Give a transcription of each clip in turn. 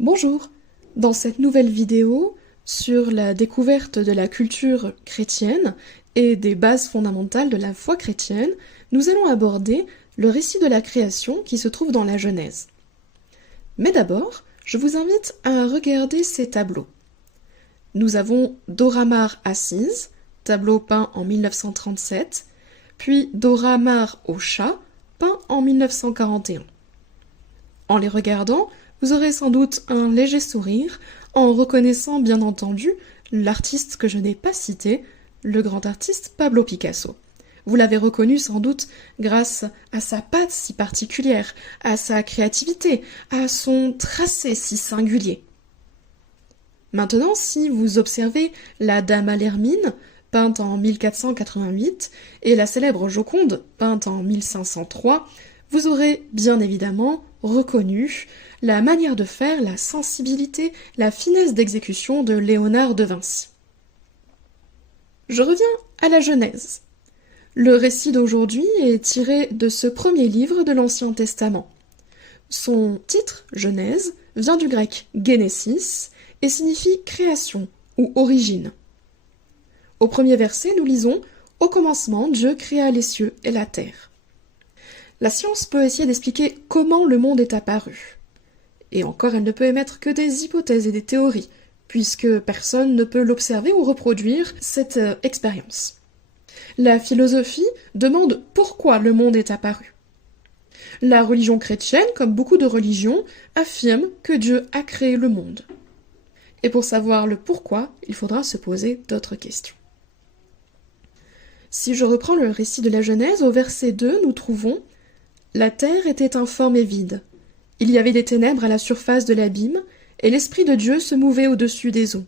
Bonjour! Dans cette nouvelle vidéo sur la découverte de la culture chrétienne et des bases fondamentales de la foi chrétienne, nous allons aborder le récit de la création qui se trouve dans la Genèse. Mais d'abord, je vous invite à regarder ces tableaux. Nous avons Dora Maar assise, tableau peint en 1937, puis Dora Maar au chat, peint en 1941. En les regardant, vous aurez sans doute un léger sourire en reconnaissant bien entendu l'artiste que je n'ai pas cité, le grand artiste Pablo Picasso. Vous l'avez reconnu sans doute grâce à sa patte si particulière, à sa créativité, à son tracé si singulier. Maintenant, si vous observez la Dame à l'hermine, peinte en 1488, et la célèbre Joconde, peinte en 1503, vous aurez bien évidemment reconnu la manière de faire, la sensibilité, la finesse d'exécution de Léonard de Vinci. Je reviens à la Genèse. Le récit d'aujourd'hui est tiré de ce premier livre de l'Ancien Testament. Son titre, Genèse, vient du grec Genesis et signifie création ou origine. Au premier verset, nous lisons « Au commencement, Dieu créa les cieux et la terre ». La science peut essayer d'expliquer comment le monde est apparu. Et encore, elle ne peut émettre que des hypothèses et des théories, puisque personne ne peut l'observer ou reproduire cette expérience. La philosophie demande pourquoi le monde est apparu. La religion chrétienne, comme beaucoup de religions, affirme que Dieu a créé le monde. Et pour savoir le pourquoi, il faudra se poser d'autres questions. Si je reprends le récit de la Genèse, au verset 2, nous trouvons « La terre était informe et vide. Il y avait des ténèbres à la surface de l'abîme, et l'Esprit de Dieu se mouvait au-dessus des eaux.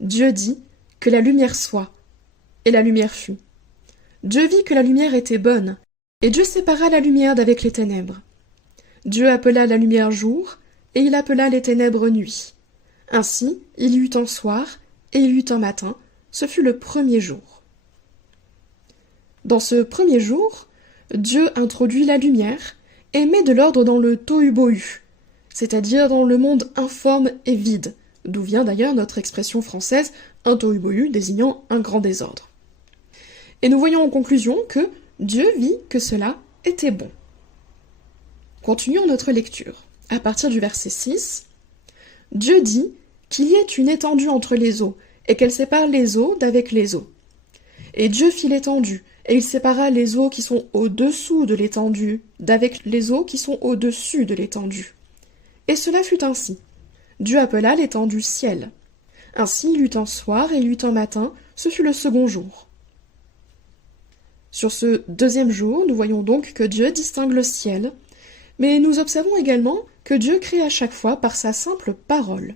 Dieu dit « Que la lumière soit. » Et la lumière fut. Dieu vit que la lumière était bonne, et Dieu sépara la lumière d'avec les ténèbres. Dieu appela la lumière jour, et il appela les ténèbres nuit. Ainsi, il y eut un soir, et il y eut un matin, ce fut le premier jour. Dans ce premier jour, Dieu introduit la lumière et met de l'ordre dans le tohu-bohu, c'est-à-dire dans le monde informe et vide, d'où vient d'ailleurs notre expression française un tohu-bohu désignant un grand désordre. Et nous voyons en conclusion que Dieu vit que cela était bon. Continuons notre lecture. À partir du verset 6, Dieu dit qu'il y ait une étendue entre les eaux, et qu'elle sépare les eaux d'avec les eaux. Et Dieu fit l'étendue, et il sépara les eaux qui sont au-dessous de l'étendue d'avec les eaux qui sont au-dessus de l'étendue. Et cela fut ainsi. Dieu appela l'étendue ciel. Ainsi il y eut un soir et il y eut un matin, ce fut le second jour. Sur ce deuxième jour, nous voyons donc que Dieu distingue le ciel, mais nous observons également que Dieu crée à chaque fois par sa simple parole.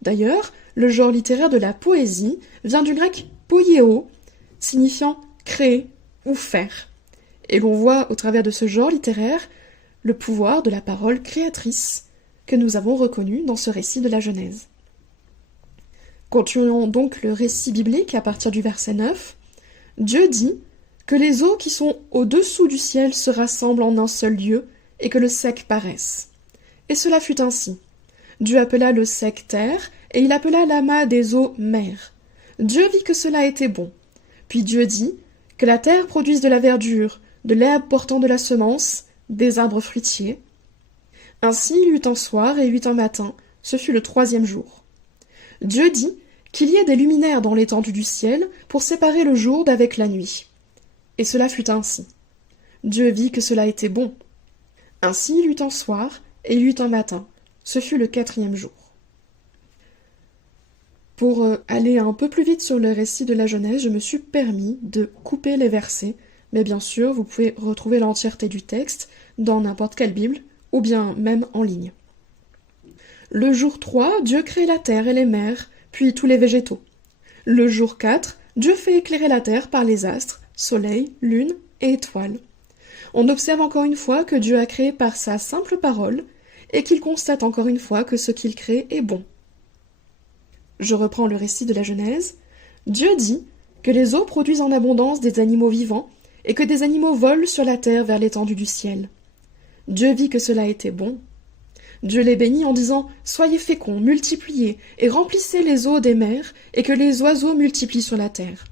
D'ailleurs, le genre littéraire de la poésie vient du grec poieo, signifiant créer ou faire. Et l'on voit au travers de ce genre littéraire le pouvoir de la parole créatrice que nous avons reconnu dans ce récit de la Genèse. Continuons donc le récit biblique à partir du verset 9. Dieu dit que les eaux qui sont au-dessous du ciel se rassemblent en un seul lieu et que le sec paraisse. Et cela fut ainsi. Dieu appela le sec terre et il appela l'amas des eaux mer. Dieu vit que cela était bon. Puis Dieu dit que la terre produise de la verdure, de l'herbe portant de la semence, des arbres fruitiers. Ainsi il y eut un soir et il y eut un matin, ce fut le troisième jour. Dieu dit qu'il y ait des luminaires dans l'étendue du ciel pour séparer le jour d'avec la nuit. Et cela fut ainsi. Dieu vit que cela était bon. Ainsi il y eut un soir et il y eut un matin, ce fut le quatrième jour. Pour aller un peu plus vite sur le récit de la Genèse, je me suis permis de couper les versets, mais bien sûr, vous pouvez retrouver l'entièreté du texte dans n'importe quelle Bible, ou bien même en ligne. Le jour 3, Dieu crée la terre et les mers, puis tous les végétaux. Le jour 4, Dieu fait éclairer la terre par les astres, soleil, lune et étoiles. On observe encore une fois que Dieu a créé par sa simple parole, et qu'il constate encore une fois que ce qu'il crée est bon. Je reprends le récit de la Genèse. Dieu dit que les eaux produisent en abondance des animaux vivants et que des animaux volent sur la terre vers l'étendue du ciel. Dieu vit que cela était bon. Dieu les bénit en disant « Soyez féconds, multipliez, et remplissez les eaux des mers, et que les oiseaux multiplient sur la terre. »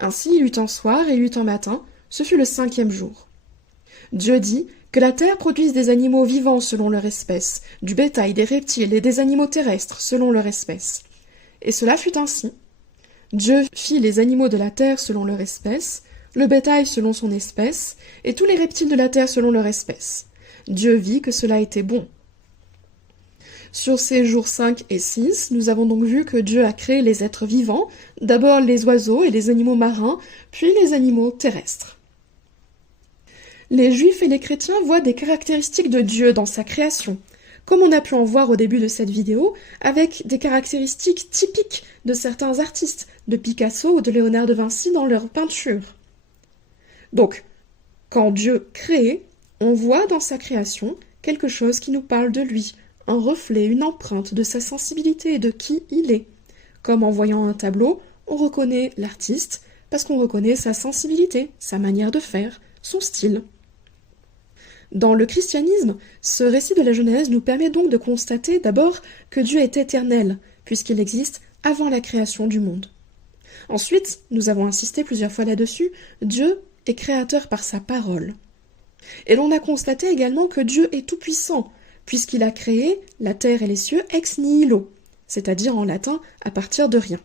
Ainsi il eut un soir et il eut un matin, ce fut le 5e jour. Dieu dit que la terre produise des animaux vivants selon leur espèce, du bétail, des reptiles et des animaux terrestres selon leur espèce. Et cela fut ainsi. Dieu fit les animaux de la terre selon leur espèce, le bétail selon son espèce, et tous les reptiles de la terre selon leur espèce. Dieu vit que cela était bon. Sur ces jours 5 et 6, nous avons donc vu que Dieu a créé les êtres vivants, d'abord les oiseaux et les animaux marins, puis les animaux terrestres. Les Juifs et les chrétiens voient des caractéristiques de Dieu dans sa création, comme on a pu en voir au début de cette vidéo, avec des caractéristiques typiques de certains artistes, de Picasso ou de Léonard de Vinci dans leurs peintures. Donc, quand Dieu crée, on voit dans sa création quelque chose qui nous parle de lui, un reflet, une empreinte de sa sensibilité et de qui il est. Comme en voyant un tableau, on reconnaît l'artiste parce qu'on reconnaît sa sensibilité, sa manière de faire, son style. Dans le christianisme, ce récit de la Genèse nous permet donc de constater d'abord que Dieu est éternel, puisqu'il existe avant la création du monde. Ensuite, nous avons insisté plusieurs fois là-dessus, Dieu est créateur par sa parole. Et l'on a constaté également que Dieu est tout-puissant, puisqu'il a créé la terre et les cieux ex nihilo, c'est-à-dire en latin à partir de rien.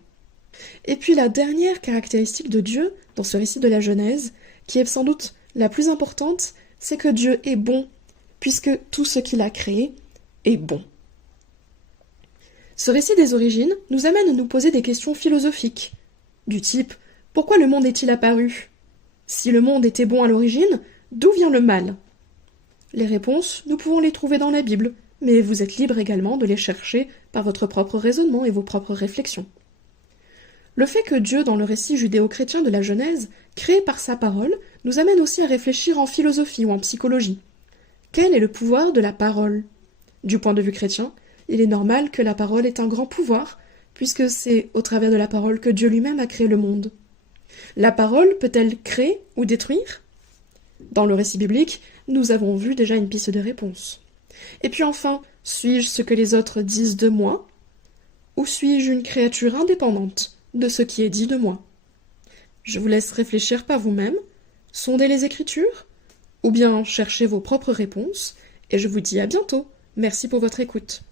Et puis la dernière caractéristique de Dieu, dans ce récit de la Genèse, qui est sans doute la plus importante, c'est que Dieu est bon, puisque tout ce qu'il a créé est bon. Ce récit des origines nous amène à nous poser des questions philosophiques, du type « Pourquoi le monde est-il apparu ? Si le monde était bon à l'origine, d'où vient le mal ?» Les réponses, nous pouvons les trouver dans la Bible, mais vous êtes libre également de les chercher par votre propre raisonnement et vos propres réflexions. Le fait que Dieu, dans le récit judéo-chrétien de la Genèse, créé par sa parole, nous amène aussi à réfléchir en philosophie ou en psychologie. Quel est le pouvoir de la parole ? Du point de vue chrétien, il est normal que la parole ait un grand pouvoir, puisque c'est au travers de la parole que Dieu lui-même a créé le monde. La parole peut-elle créer ou détruire ? Dans le récit biblique, nous avons vu déjà une piste de réponse. Et puis enfin, suis-je ce que les autres disent de moi ? Ou suis-je une créature indépendante de ce qui est dit de moi ? Je vous laisse réfléchir par vous-même, sonder les Écritures, ou bien chercher vos propres réponses, et je vous dis à bientôt. Merci pour votre écoute.